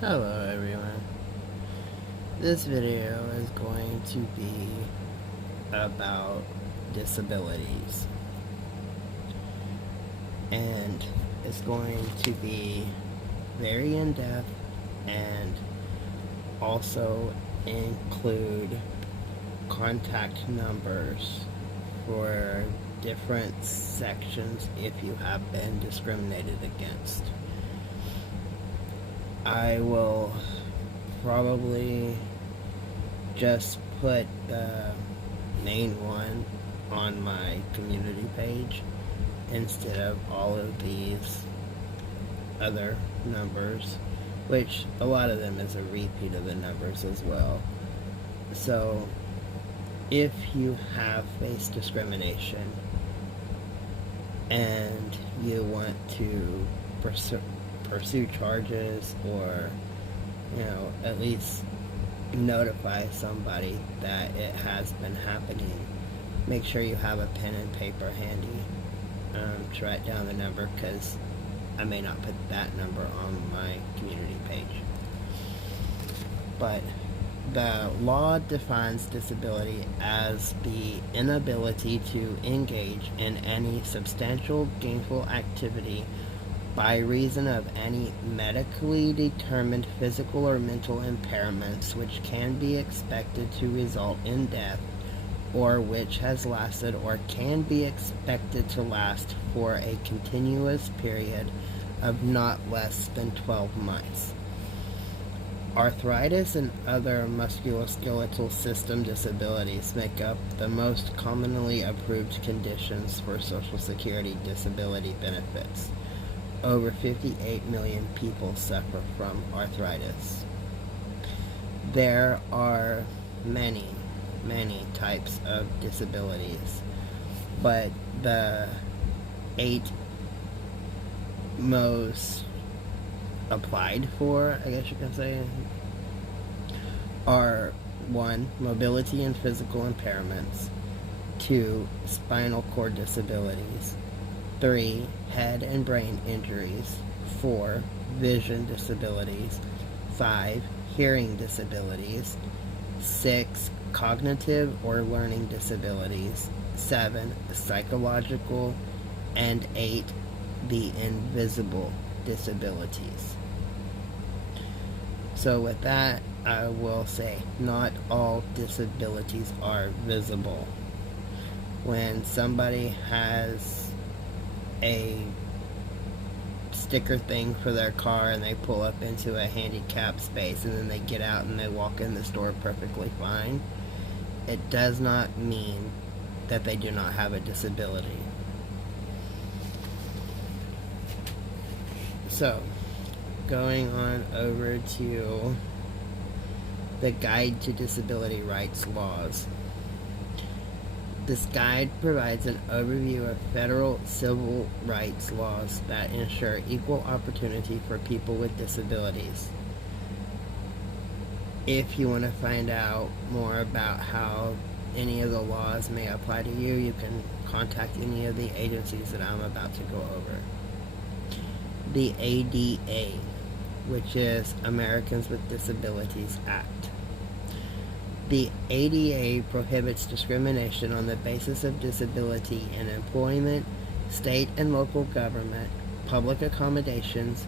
Hello everyone. This video is going to be about disabilities, and it's going to be very in-depth and also include contact numbers for different sections if you have been discriminated against. I will probably just put the main one on my community page instead of all of these other numbers, which a lot of them is a repeat of the numbers as well. So if you have faced discrimination and you want to pursue charges, or at least notify somebody that it has been happening, make sure you have a pen and paper handy to write down the number, because I may not put that number on my community page. But the law defines disability as the inability to engage in any substantial gainful activity by reason of any medically determined physical or mental impairments which can be expected to result in death, or which has lasted or can be expected to last for a continuous period of not less than 12 months. Arthritis and other musculoskeletal system disabilities make up the most commonly approved conditions for Social Security disability benefits. Over 58 million people suffer from arthritis. There are many types of disabilities, but the 8 most applied for, I guess you can say, are 1. Mobility and physical impairments. 2. Spinal cord disabilities. 3. Head and brain injuries. 4. Vision disabilities. 5. Hearing disabilities. 6. Cognitive or learning disabilities. 7. Psychological. And 8. The invisible disabilities. So with that, I will say not all disabilities are visible. When somebody has a sticker thing for their car and they pull up into a handicap space and then they get out and they walk in the store perfectly fine, it does not mean that they do not have a disability. So, going on over to the Guide to Disability Rights Laws. This guide provides an overview of federal civil rights laws that ensure equal opportunity for people with disabilities. If you want to find out more about how any of the laws may apply to you, you can contact any of the agencies that I'm about to go over. The ADA, which is Americans with Disabilities Act. The ADA prohibits discrimination on the basis of disability in employment, state and local government, public accommodations,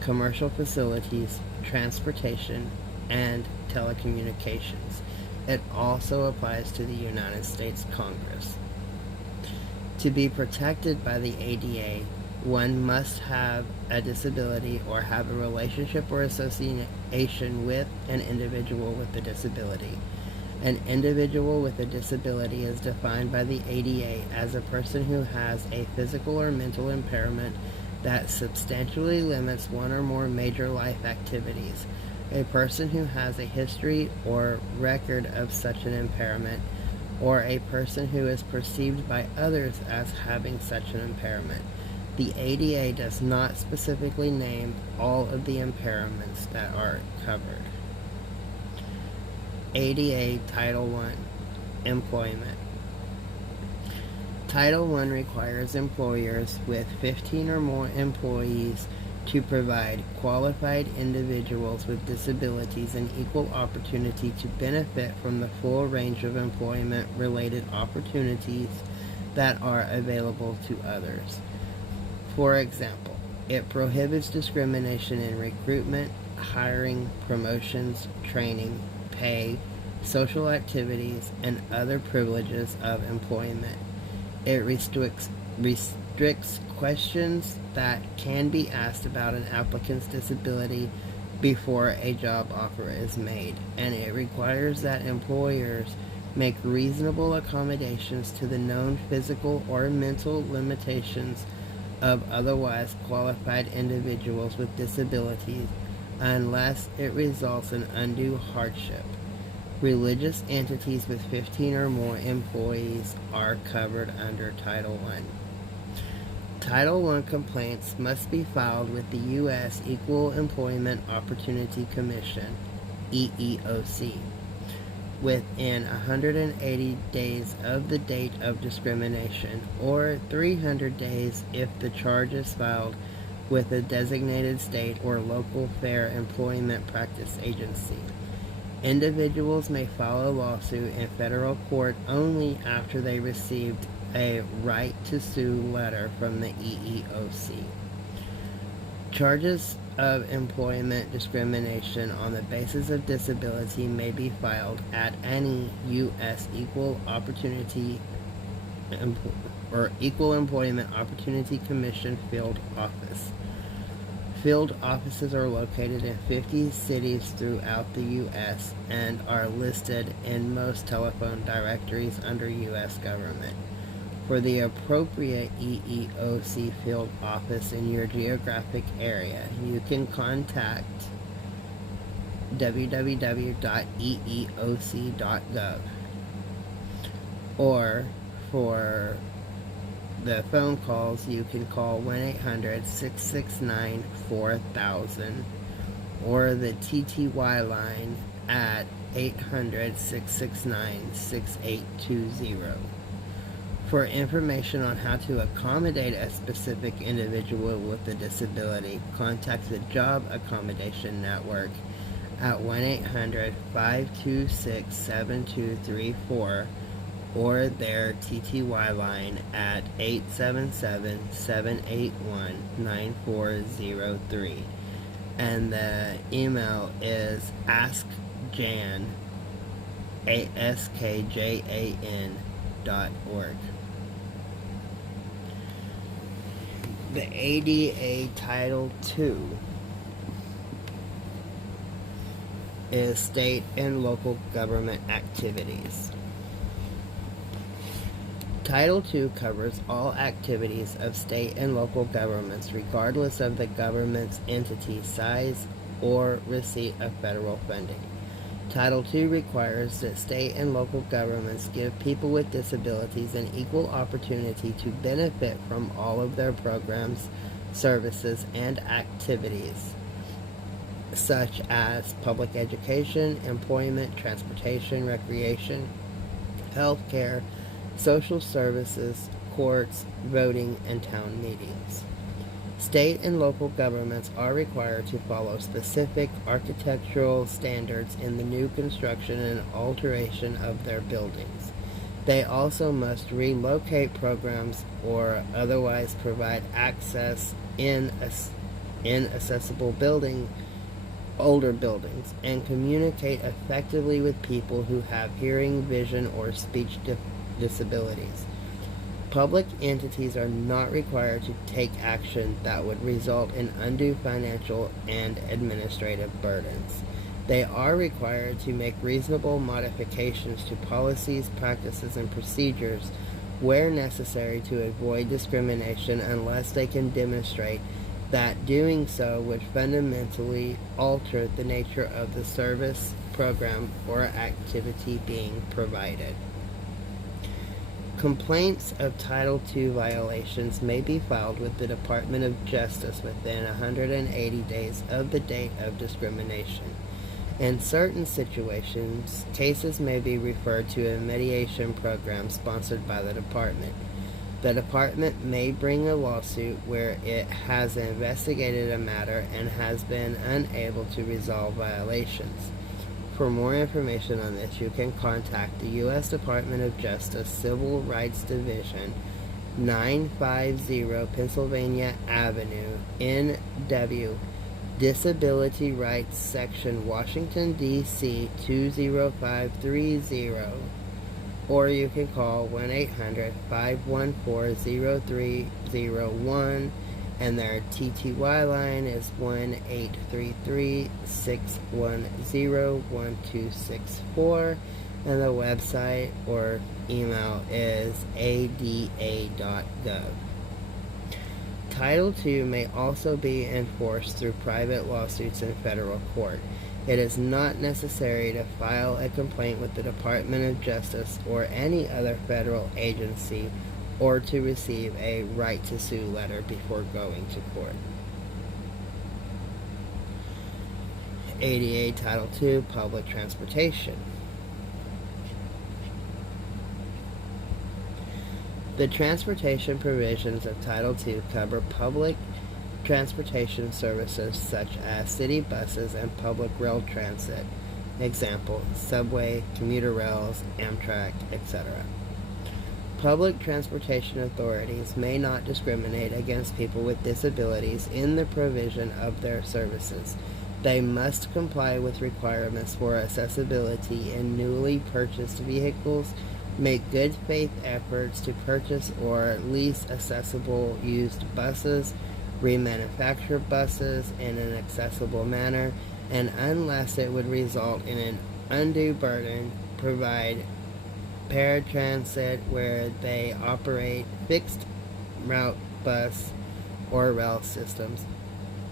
commercial facilities, transportation, and telecommunications. It also applies to the United States Congress. To be protected by the ADA, one must have a disability or have a relationship or association with an individual with a disability. An individual with a disability is defined by the ADA as a person who has a physical or mental impairment that substantially limits one or more major life activities. A person who has a history or record of such an impairment, or a person who is perceived by others as having such an impairment. The ADA does not specifically name all of the impairments that are covered. ADA Title I, Employment. Title I requires employers with 15 or more employees to provide qualified individuals with disabilities an equal opportunity to benefit from the full range of employment-related opportunities that are available to others. For example, it prohibits discrimination in recruitment, hiring, promotions, training, pay, social activities, and other privileges of employment. It restricts questions that can be asked about an applicant's disability before a job offer is made, and it requires that employers make reasonable accommodations to the known physical or mental limitations of otherwise qualified individuals with disabilities unless it results in undue hardship. Religious entities with 15 or more employees are covered under Title I. Title I complaints must be filed with the U.S. Equal Employment Opportunity Commission, EEOC, within 180 days of the date of discrimination, or 300 days if the charge is filed with a designated state or local fair employment practice agency. Individuals may file a lawsuit in federal court only after they received a right to sue letter from the EEOC. Charges of employment discrimination on the basis of disability may be filed at any U.S. Equal Employment Opportunity Commission field office. Field offices are located in 50 cities throughout the U.S. and are listed in most telephone directories under U.S. government. For the appropriate EEOC field office in your geographic area, you can contact www.eeoc.gov, or for the phone calls, you can call 1-800-669-4000 or the TTY line at 800-669-6820. For information on how to accommodate a specific individual with a disability, contact the Job Accommodation Network at 1-800-526-7234 or their TTY line at 877-781-9403. And the email is askjan, ASKJAN.org. The ADA Title II is state and local government activities. Title II covers all activities of state and local governments, regardless of the government's entity size or receipt of federal funding. Title II requires that state and local governments give people with disabilities an equal opportunity to benefit from all of their programs, services, and activities, such as public education, employment, transportation, recreation, health care, social services, courts, voting, and town meetings. State and local governments are required to follow specific architectural standards in the new construction and alteration of their buildings. They also must relocate programs or otherwise provide access in accessible older buildings, and communicate effectively with people who have hearing, vision, or speech disabilities. Public entities are not required to take action that would result in undue financial and administrative burdens. They are required to make reasonable modifications to policies, practices, and procedures where necessary to avoid discrimination unless they can demonstrate that doing so would fundamentally alter the nature of the service, program, or activity being provided. Complaints of Title II violations may be filed with the Department of Justice within 180 days of the date of discrimination. In certain situations, cases may be referred to a mediation program sponsored by the department. The department may bring a lawsuit where it has investigated a matter and has been unable to resolve violations. For more information on this, you can contact the U.S. Department of Justice Civil Rights Division, 950 Pennsylvania Avenue, NW, Disability Rights Section, Washington, D.C. 20530, or you can call 1-800-514-0301, and their TTY line is 1-833-610-1264, and the website or email is ada.gov. Title II may also be enforced through private lawsuits in federal court. It is not necessary to file a complaint with the Department of Justice or any other federal agency or to receive a right to sue letter before going to court. ADA Title II, Public Transportation. The transportation provisions of Title II cover public transportation services such as city buses and public rail transit. Example, subway, commuter rails, Amtrak, etc. Public transportation authorities may not discriminate against people with disabilities in the provision of their services. They must comply with requirements for accessibility in newly purchased vehicles, make good faith efforts to purchase or lease accessible used buses, remanufacture buses in an accessible manner, and unless it would result in an undue burden, provide paratransit where they operate fixed route bus or rail systems.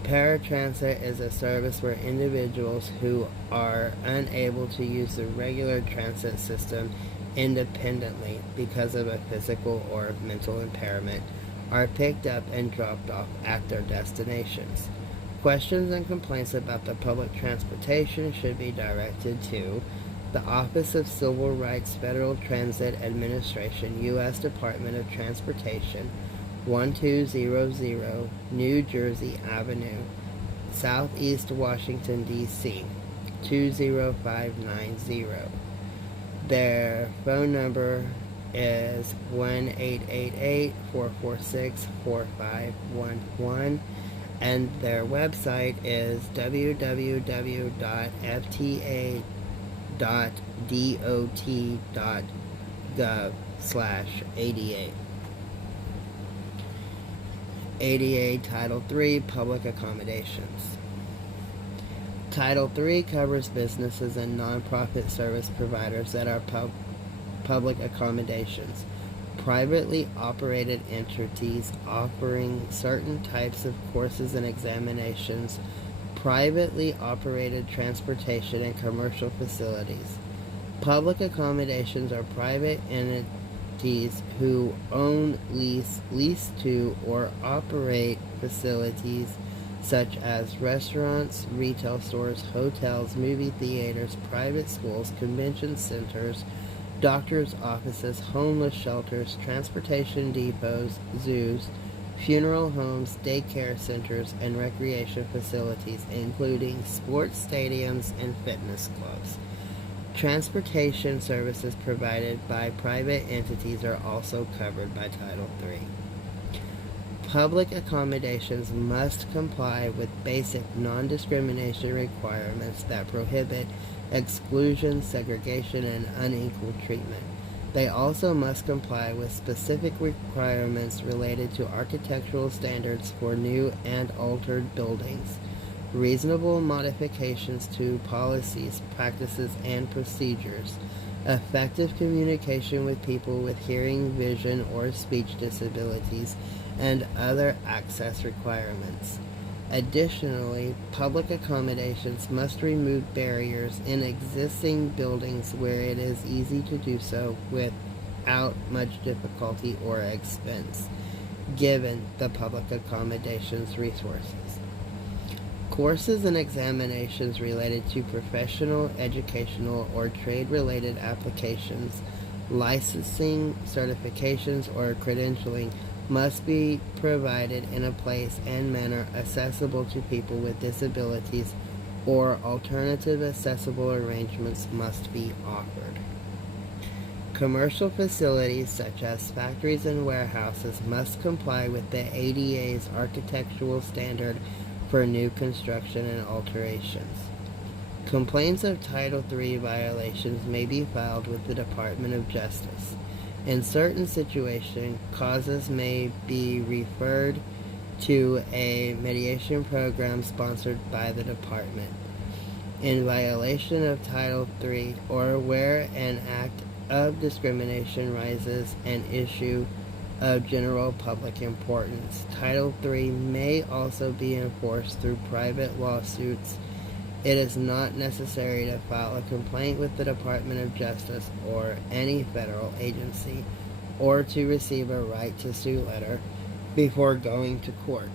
Paratransit is a service where individuals who are unable to use the regular transit system independently because of a physical or mental impairment are picked up and dropped off at their destinations. Questions and complaints about the public transportation should be directed to the Office of Civil Rights, Federal Transit Administration, U.S. Department of Transportation, 1200 New Jersey Avenue, Southeast Washington, D.C., 20590. Their phone number is 1-888-446-4511, and their website is www.fta.dot.gov/ADA. ADA Title III, Public Accommodations. Title III covers businesses and nonprofit service providers that are public accommodations, privately operated entities offering certain types of courses and examinations, privately operated transportation and commercial facilities. Public accommodations are private entities who own, lease to, or operate facilities such as restaurants, retail stores, hotels, movie theaters, private schools, convention centers, doctors' offices, homeless shelters, transportation depots, zoos, funeral homes, daycare centers, and recreation facilities, including sports stadiums and fitness clubs. Transportation services provided by private entities are also covered by Title III. Public accommodations must comply with basic non-discrimination requirements that prohibit exclusion, segregation, and unequal treatment. They also must comply with specific requirements related to architectural standards for new and altered buildings, reasonable modifications to policies, practices, and procedures, effective communication with people with hearing, vision, or speech disabilities, and other access requirements. Additionally, public accommodations must remove barriers in existing buildings where it is easy to do so without much difficulty or expense, given the public accommodations resources. Courses and examinations related to professional, educational, or trade-related applications Licensing, certifications, or credentialing must be provided in a place and manner accessible to people with disabilities, or alternative accessible arrangements must be offered. Commercial facilities such as factories and warehouses must comply with the ADA's architectural standard for new construction and alterations. Complaints of Title III violations may be filed with the Department of Justice. In certain situations, causes may be referred to a mediation program sponsored by the department. In violation of Title III, or where an act of discrimination raises an issue of general public importance, Title III may also be enforced through private lawsuits. It is not necessary to file a complaint with the Department of Justice or any federal agency, or to receive a right to sue letter before going to court.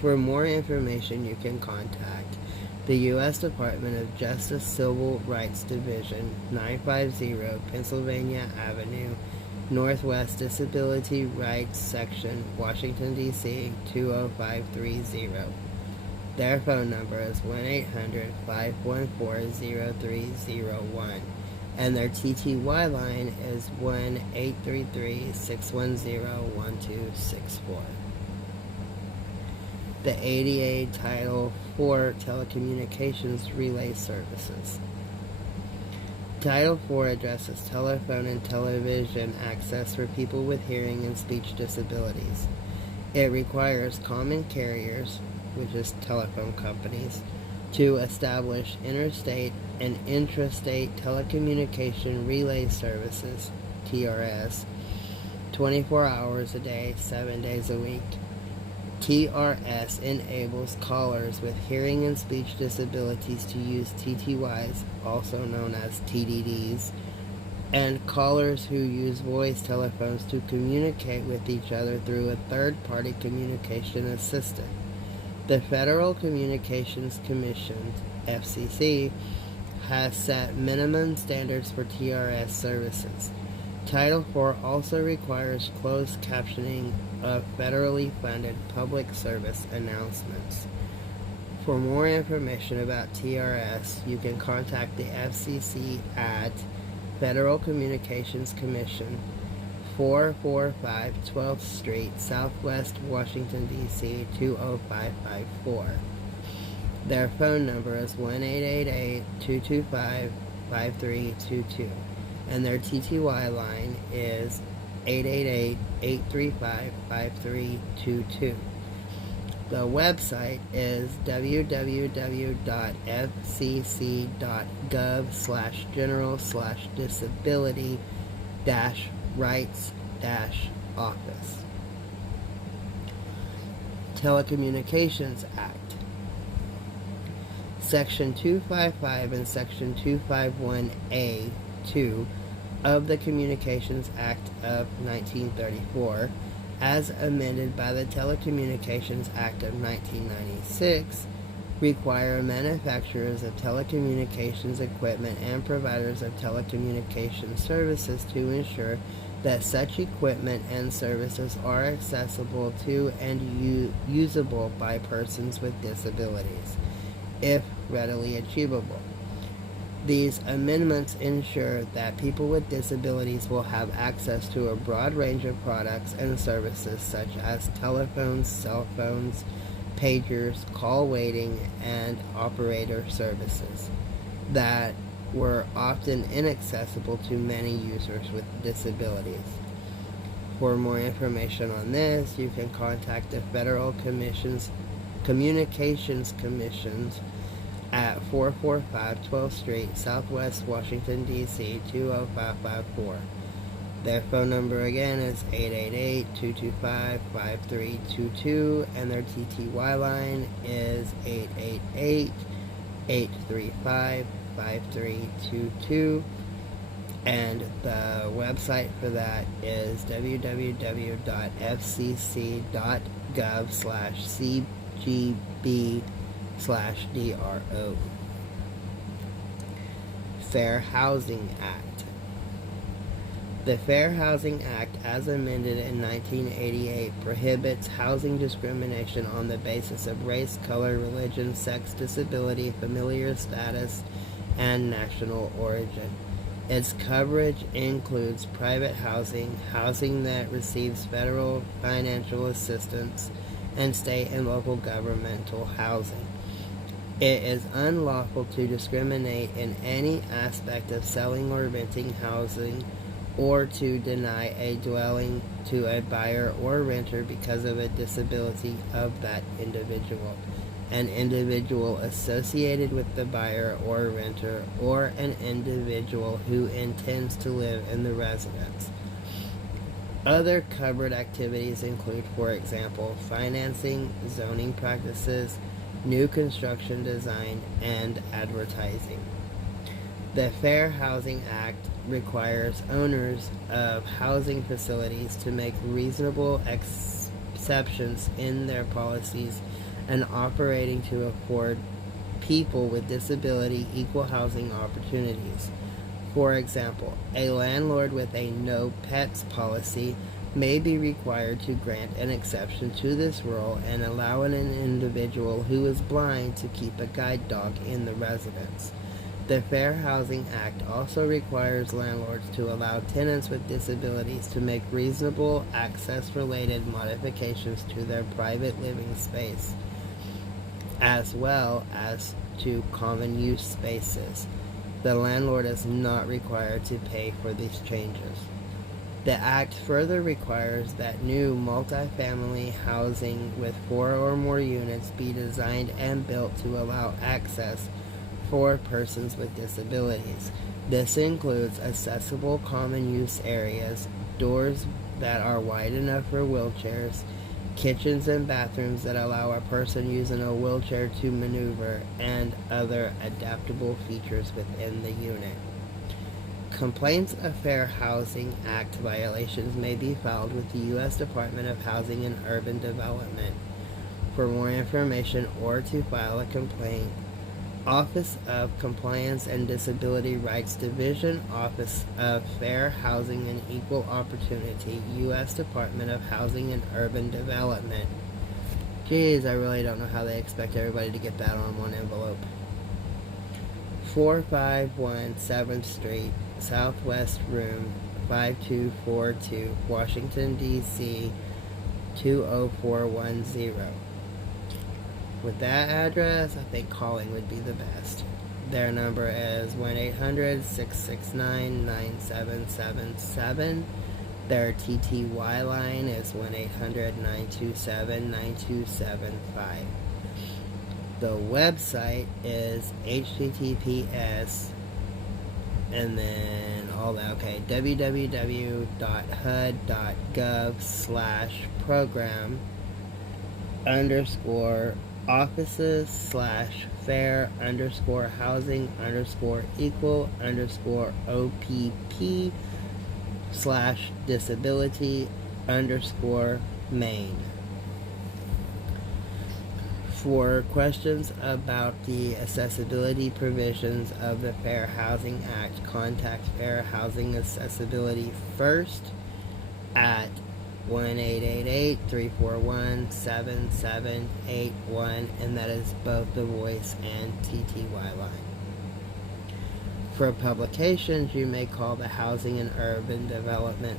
For more information, you can contact the U.S. Department of Justice Civil Rights Division, 950 Pennsylvania Avenue, Northwest Disability Rights Section, Washington, D.C. 20530. Their phone number is 1-800-514-0301, and their TTY line is 1-833-610-1264. The ADA Title IV Telecommunications Relay Services. Title IV addresses telephone and television access for people with hearing and speech disabilities. It requires common carriers, which is telephone companies, to establish interstate and intrastate telecommunication relay services, TRS, 24 hours a day, 7 days a week. TRS enables callers with hearing and speech disabilities to use TTYs, also known as TDDs, and callers who use voice telephones to communicate with each other through a third-party communication assistant. The Federal Communications Commission, FCC, has set minimum standards for TRS services. Title IV also requires closed captioning of federally funded public service announcements. For more information about TRS, you can contact the FCC at Federal Communications Commission, 445 12th Street, Southwest Washington, D.C. 20554. Their phone number is 1-888-225-5322, and their TTY line is 888-835-5322. The website is www.fcc.gov/general/disability-rights-office. Telecommunications Act. Section 255 and Section 251A(2) of the Communications Act of 1934, as amended by the Telecommunications Act of 1996, require manufacturers of telecommunications equipment and providers of telecommunications services to ensure that such equipment and services are accessible to and usable by persons with disabilities, if readily achievable. These amendments ensure that people with disabilities will have access to a broad range of products and services such as telephones, cell phones, pagers, call waiting, and operator services that were often inaccessible to many users with disabilities. For more information on this, you can contact the Federal Communications Commissions at 445 12th Street, Southwest Washington, D.C. 20554. Their phone number again is 888-225-5322, and their TTY line is 888-835-5322, and the website for that is www.fcc.gov/cgb/DRO. Fair Housing Act. The Fair Housing Act, as amended in 1988, prohibits housing discrimination on the basis of race, color, religion, sex, disability, familial status, and national origin. Its coverage includes private housing, housing that receives federal financial assistance, and state and local governmental housing. It is unlawful to discriminate in any aspect of selling or renting housing, or to deny a dwelling to a buyer or renter because of a disability of that individual, an individual associated with the buyer or renter, or an individual who intends to live in the residence. Other covered activities include, for example, financing, zoning practices, new construction design, and advertising. The Fair Housing Act requires owners of housing facilities to make reasonable exceptions in their policies and operating to afford people with disability equal housing opportunities. For example, a landlord with a no pets policy may be required to grant an exception to this rule and allow an individual who is blind to keep a guide dog in the residence. The Fair Housing Act also requires landlords to allow tenants with disabilities to make reasonable access-related modifications to their private living space, as well as to common use spaces. The landlord is not required to pay for these changes. The Act further requires that new multifamily housing with 4 or more units be designed and built to allow access for persons with disabilities. This includes accessible common use areas, doors that are wide enough for wheelchairs, kitchens and bathrooms that allow a person using a wheelchair to maneuver, and other adaptable features within the unit. Complaints of Fair Housing Act violations may be filed with the U.S. Department of Housing and Urban Development. For more information or to file a complaint, Office of Compliance and Disability Rights Division, Office of Fair Housing and Equal Opportunity, U.S. Department of Housing and Urban Development. Geez, I really don't know how they expect everybody to get that on one envelope. 451 7th Street, Southwest Room 5242, Washington, D.C. 20410. With that address, I think calling would be the best. Their number is 1-800-669-9777. Their TTY line is 1-800-927-9275. The website is https and then all that, okay, www.hud.gov/fair_offices/fair_equal_opp/disability_Maine. For questions about the accessibility provisions of the Fair Housing Act, contact Fair Housing Accessibility First at 1-888-341-7781, and that is both the voice and TTY line. For publications, you may call the Housing and Urban Development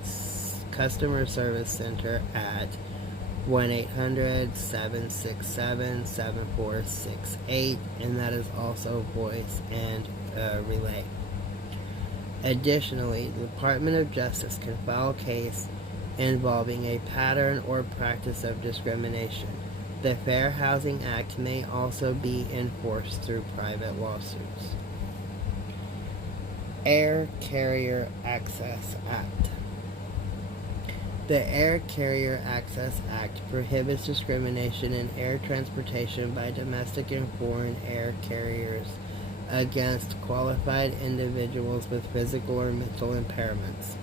Customer Service Center at 1-800-767-7468, and that is also voice and relay. Additionally, the Department of Justice can file a case involving a pattern or practice of discrimination. The Fair Housing Act may also be enforced through private lawsuits. Air Carrier Access Act. The Air Carrier Access Act prohibits discrimination in air transportation by domestic and foreign air carriers against qualified individuals with physical or mental impairments.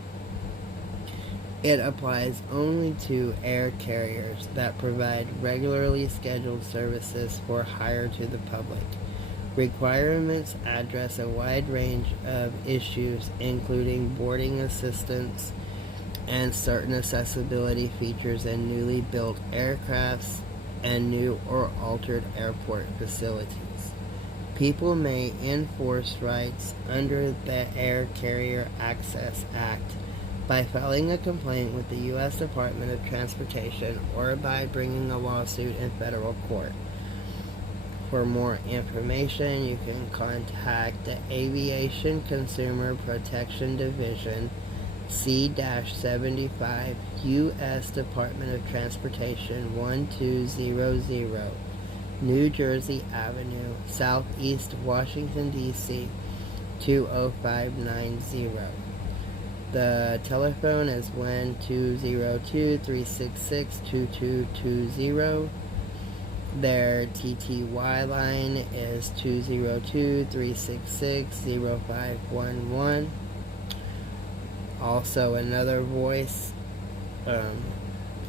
It applies only to air carriers that provide regularly scheduled services for hire to the public. Requirements address a wide range of issues, including boarding assistance and certain accessibility features in newly built aircrafts and new or altered airport facilities. People may enforce rights under the Air Carrier Access Act by filing a complaint with the U.S. Department of Transportation or by bringing a lawsuit in federal court. For more information, you can contact the Aviation Consumer Protection Division, C-75, U.S. Department of Transportation, 1200 New Jersey Avenue, Southeast Washington, D.C., 20590. The telephone is 202-366-2220. Their TTY line is 202-366-0511. Also, another voice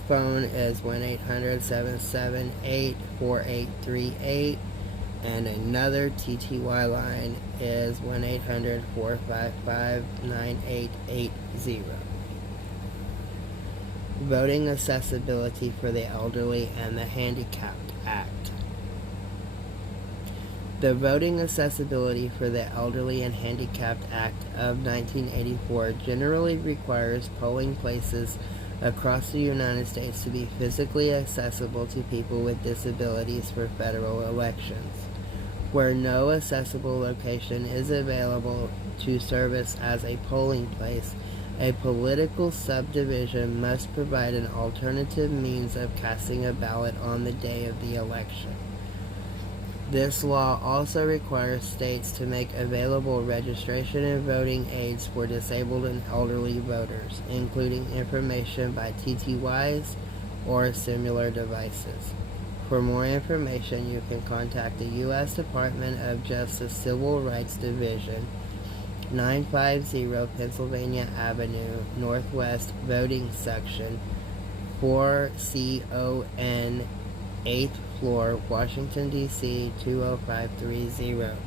phone is 1-800-778-4838. And another TTY line is 1-800-455-9880. Voting accessibility for the elderly and the handicapped Act. The Voting Accessibility for the Elderly and Handicapped Act of 1984 generally requires polling places across the United States to be physically accessible to people with disabilities for federal elections. Where no accessible location is available to service as a polling place, a political subdivision must provide an alternative means of casting a ballot on the day of the election. This law also requires states to make available registration and voting aids for disabled and elderly voters, including information by TTYs or similar devices. For more information, you can contact the U.S. Department of Justice Civil Rights Division, 950 Pennsylvania Avenue, Northwest Voting Section, 4CON, 8th floor, Washington, D.C., 20530.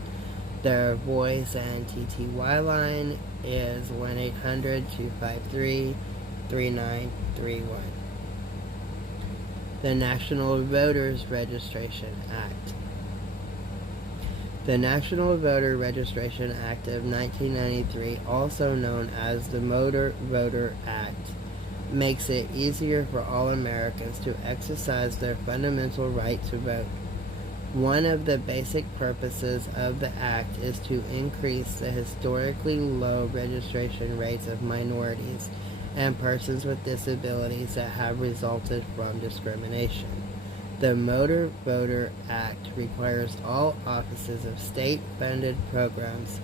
Their voice and TTY line is 1-800-253-3931. The National Voters Registration Act. The National Voter Registration Act of 1993, also known as the Motor Voter Act, makes it easier for all Americans to exercise their fundamental right to vote. One of the basic purposes of the Act is to increase the historically low registration rates of minorities and persons with disabilities that have resulted from discrimination. The Motor Voter Act requires all offices of state-funded programs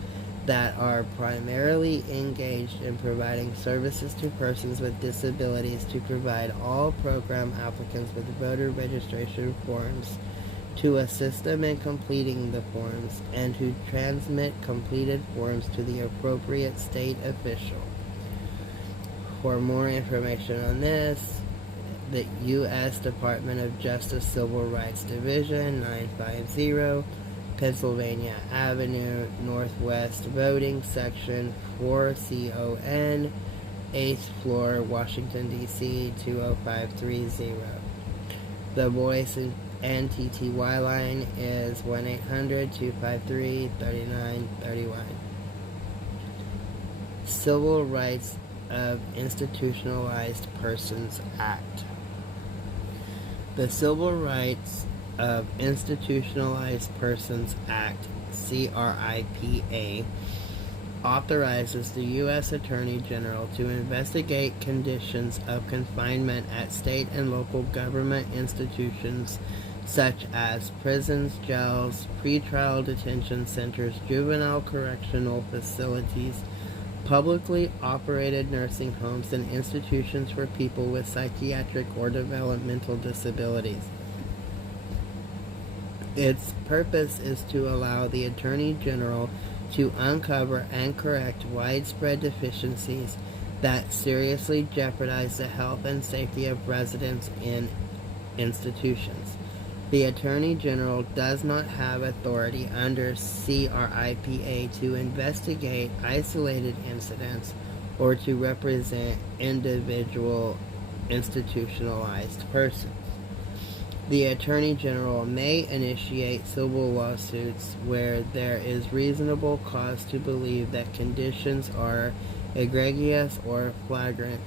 that are primarily engaged in providing services to persons with disabilities to provide all program applicants with voter registration forms, to assist them in completing the forms, and to transmit completed forms to the appropriate state official. For more information on this, the U.S. Department of Justice Civil Rights Division, 950 Pennsylvania Avenue, Northwest Voting Section, 4CON, 8th floor, Washington, D.C., 20530. The voice and TTY line is 1-800-253-3931. Civil Rights of Institutionalized Persons Act. The Civil Rights of Institutionalized Persons Act, CRIPA, authorizes the U.S. Attorney General to investigate conditions of confinement at state and local government institutions such as prisons, jails, pretrial detention centers, juvenile correctional facilities, publicly operated nursing homes, and institutions for people with psychiatric or developmental disabilities. Its purpose is to allow the Attorney General to uncover and correct widespread deficiencies that seriously jeopardize the health and safety of residents in institutions. The Attorney General does not have authority under CRIPA to investigate isolated incidents or to represent individual institutionalized persons. The Attorney General may initiate civil lawsuits where there is reasonable cause to believe that conditions are egregious or flagrant,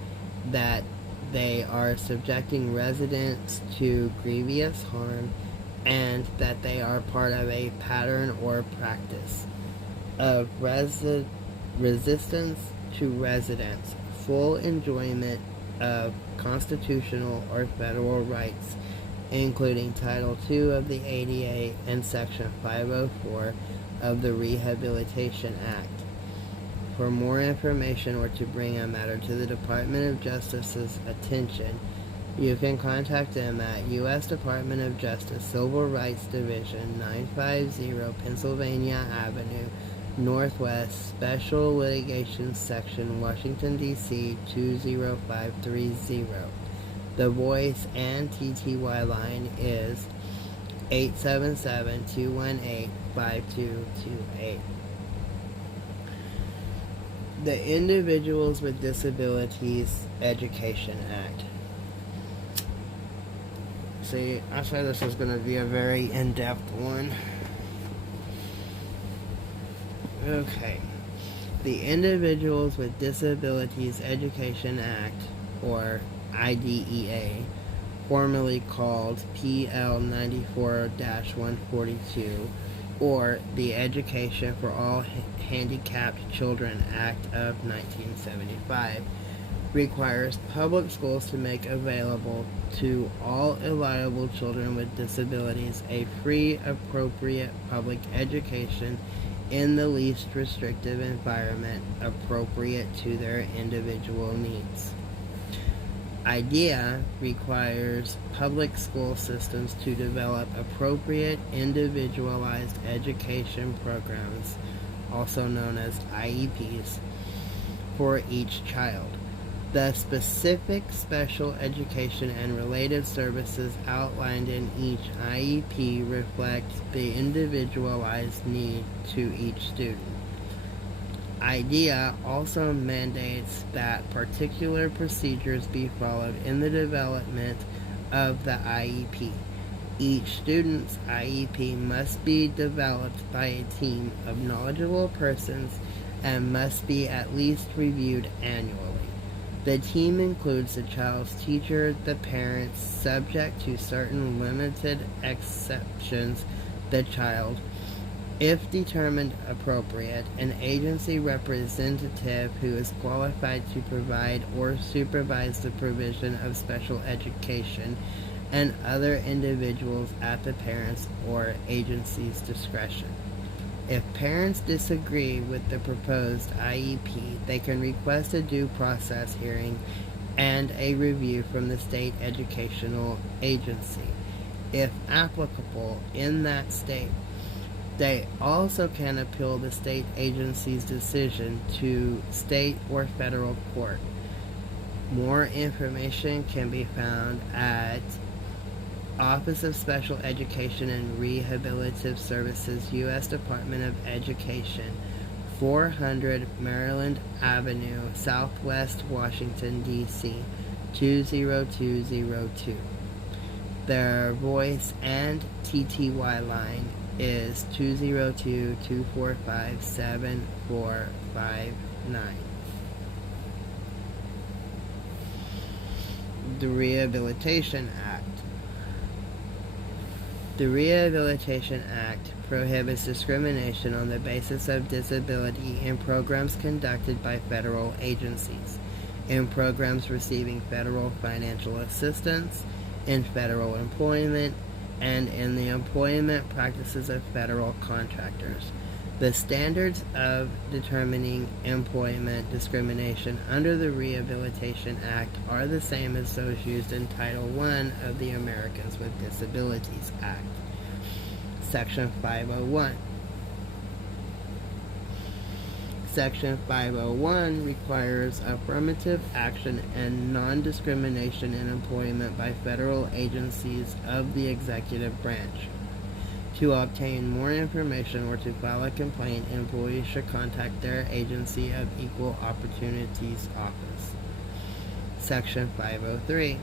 that they are subjecting residents to grievous harm, and that they are part of a pattern or practice of resistance to residents' full enjoyment of constitutional or federal rights, including Title II of the ADA and Section 504 of the Rehabilitation Act. For more information or to bring a matter to the Department of Justice's attention, you can contact them at U.S. Department of Justice, Civil Rights Division, 950 Pennsylvania Avenue, Northwest, Special Litigation Section, Washington, D.C. 20530. The voice and TTY line is 877-218-5228. The Individuals with Disabilities Education Act. See, I said this was going to be a very in-depth one. Okay. The Individuals with Disabilities Education Act, or IDEA, formerly called PL 94-142, or the Education for All Handicapped Children Act of 1975, requires public schools to make available to all eligible children with disabilities a free, appropriate public education in the least restrictive environment appropriate to their individual needs. IDEA requires public school systems to develop appropriate individualized education programs, also known as IEPs, for each child. The specific special education and related services outlined in each IEP reflect the individualized need to each student. IDEA also mandates that particular procedures be followed in the development of the IEP. Each student's IEP must be developed by a team of knowledgeable persons and must be at least reviewed annually. The team includes the child's teacher, the parents, subject to certain limited exceptions, the child, if determined appropriate, an agency representative who is qualified to provide or supervise the provision of special education, and other individuals at the parent's or agency's discretion. If parents disagree with the proposed IEP, they can request a due process hearing and a review from the state educational agency, if applicable in that state. They also can appeal the state agency's decision to state or federal court. More information can be found at Office of Special Education and Rehabilitative Services, U.S. Department of Education, 400 Maryland Avenue, Southwest Washington, D.C., 20202. Their voice and TTY line is 202-245-7459. The Rehabilitation Act. The Rehabilitation Act prohibits discrimination on the basis of disability in programs conducted by federal agencies, in programs receiving federal financial assistance, in federal employment, and in the employment practices of federal contractors. The standards of determining employment discrimination under the Rehabilitation Act are the same as those used in Title I of the Americans with Disabilities Act, Section 501. Section 501 requires affirmative action and non-discrimination in employment by federal agencies of the executive branch. To obtain more information or to file a complaint, employees should contact their agency of equal opportunities office. Section 503.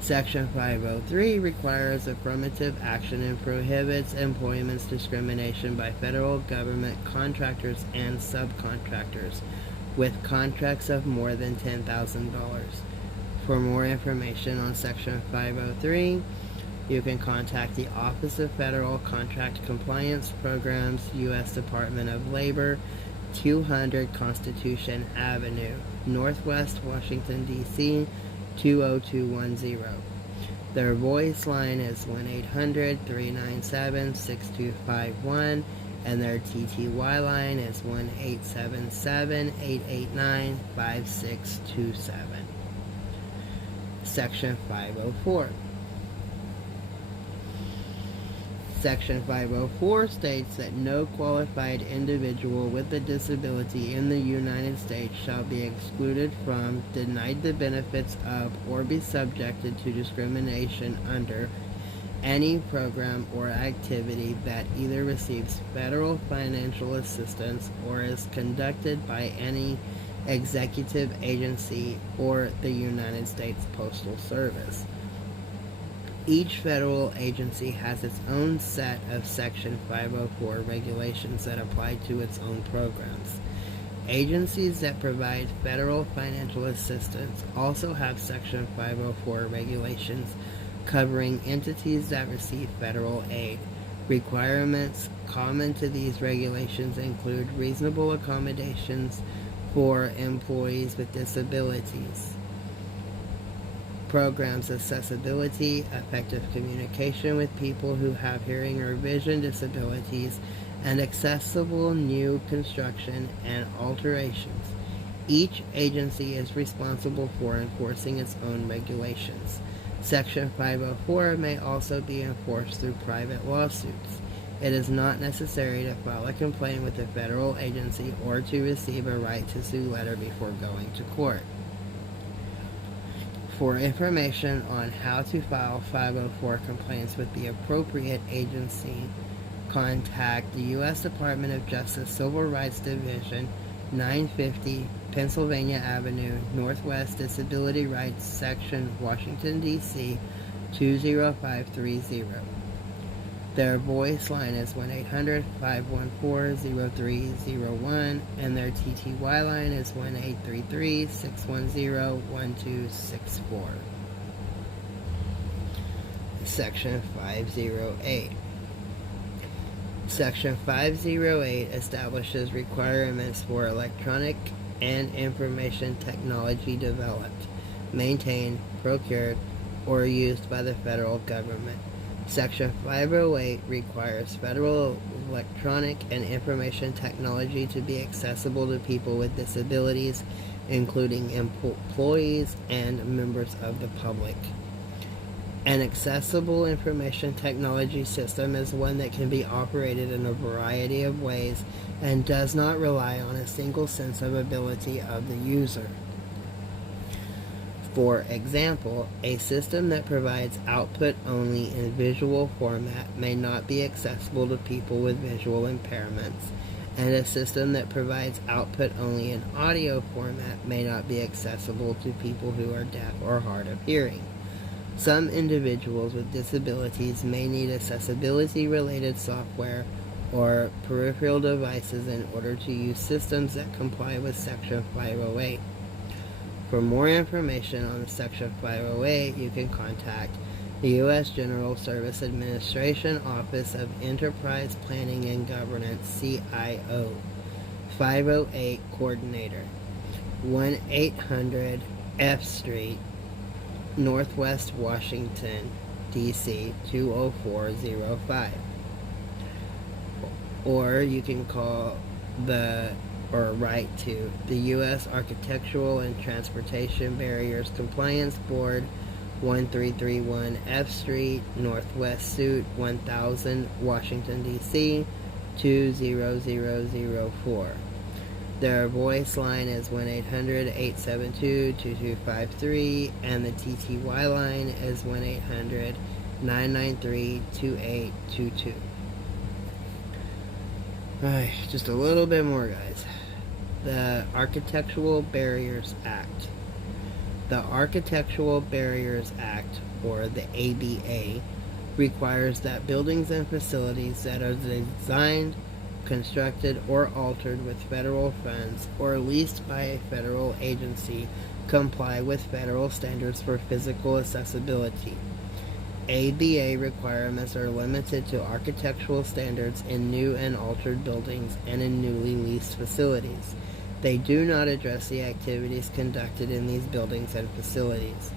Section 503 requires affirmative action and prohibits employment discrimination by federal government contractors and subcontractors with contracts of more than $10,000. For more information on Section 503, you can contact the Office of Federal Contract Compliance Programs, U.S. Department of Labor, 200 Constitution Avenue, Northwest Washington, D.C., 20210. Their voice line is 1-800-397-6251, and their TTY line is 1-877-889-5627. Section 504. Section 504 states that no qualified individual with a disability in the United States shall be excluded from, denied the benefits of, or be subjected to discrimination under any program or activity that either receives federal financial assistance or is conducted by any executive agency or the United States Postal Service. Each federal agency has its own set of Section 504 regulations that apply to its own programs. Agencies that provide federal financial assistance also have Section 504 regulations covering entities that receive federal aid. Requirements common to these regulations include reasonable accommodations for employees with disabilities, programs accessibility, effective communication with people who have hearing or vision disabilities, and accessible new construction and alterations. Each agency is responsible for enforcing its own regulations. Section 504 may also be enforced through private lawsuits. It is not necessary to file a complaint with a federal agency or to receive a right to sue letter before going to court. For information on how to file 504 complaints with the appropriate agency, contact the U.S. Department of Justice Civil Rights Division, 950 Pennsylvania Avenue, Northwest Disability Rights Section, Washington, D.C., 20530. Their voice line is 1-800-514-0301, and their TTY line is 1-833-610-1264. Section 508. Section 508 establishes requirements for electronic and information technology developed, maintained, procured, or used by the federal government. Section 508 requires federal electronic and information technology to be accessible to people with disabilities, including employees and members of the public. An accessible information technology system is one that can be operated in a variety of ways and does not rely on a single sense of ability of the user. For example, a system that provides output only in visual format may not be accessible to people with visual impairments, and a system that provides output only in audio format may not be accessible to people who are deaf or hard of hearing. Some individuals with disabilities may need accessibility-related software or peripheral devices in order to use systems that comply with Section 508. For more information on Section 508, you can contact the U.S. General Service Administration Office of Enterprise Planning and Governance, CIO, 508 Coordinator, 1-800 F Street, Northwest Washington, D.C., 20405. Or you can call or write to the U.S. Architectural and Transportation Barriers Compliance Board, 1331 F Street, Northwest Suite 1000, Washington, D.C., 20004. Their voice line is 1-800-872-2253, and the TTY line is 1-800-993-2822. Alright, just a little bit more, guys. The Architectural Barriers Act. The Architectural Barriers Act, or the ABA, requires that buildings and facilities that are designed, constructed, or altered with federal funds or leased by a federal agency comply with federal standards for physical accessibility. ABA requirements are limited to architectural standards in new and altered buildings and in newly leased facilities. They do not address the activities conducted in these buildings and facilities.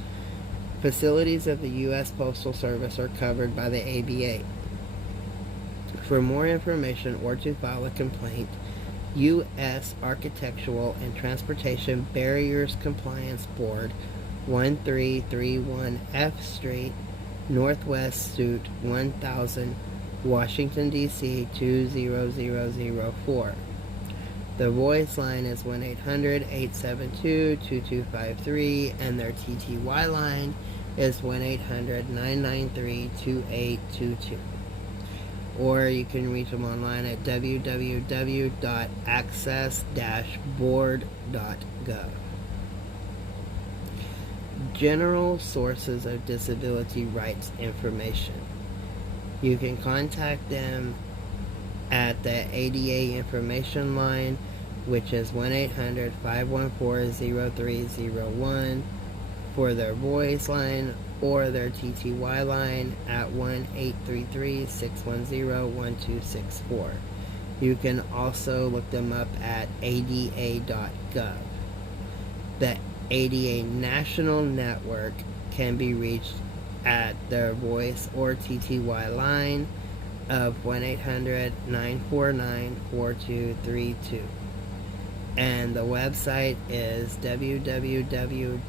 Facilities of the U.S. Postal Service are covered by the ABA. For more information or to file a complaint, U.S. Architectural and Transportation Barriers Compliance Board, 1331 F Street, Northwest Suite 1000, Washington, D.C. 20004. The voice line is 1-800-872-2253, and their TTY line is 1-800-993-2822. Or you can reach them online at www.access-board.gov. General sources of disability rights information. You can contact them at the ADA information line, which is 1-800-514-0301 for their voice line, or their TTY line at 1-833-610-1264. You can also look them up at ada.gov. The ADA National Network can be reached at their voice or TTY line of 1-800-949-4232. And the website is www.adata.org.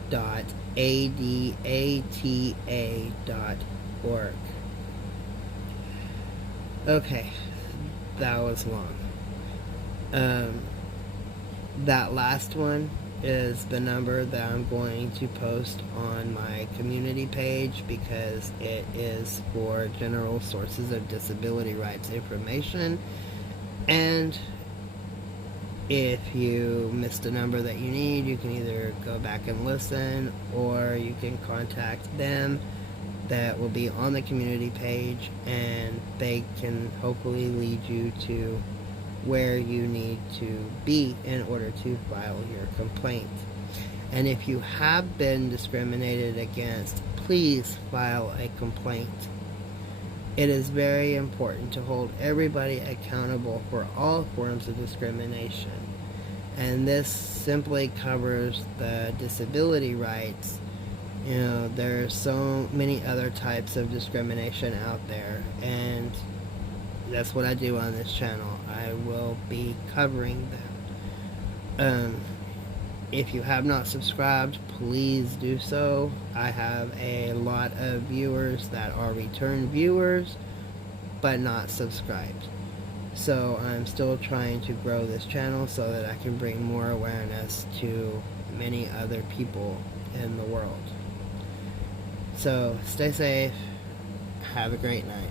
Okay, that was long. That last one is the number that I'm going to post on my community page, because it is for general sources of disability rights information. And if you missed a number that you need, you can either go back and listen, or you can contact them. That will be on the community page, and they can hopefully lead you to where you need to be in order to file your complaint. And if you have been discriminated against, please file a complaint. It is very important to hold everybody accountable for all forms of discrimination. And this simply covers the disability rights. You know, there are so many other types of discrimination out there, and that's what I do on this channel. I will be covering them. If you have not subscribed, please do so. I have a lot of viewers that are return viewers, but not subscribed. So I'm still trying to grow this channel so that I can bring more awareness to many other people in the world. So stay safe. Have a great night.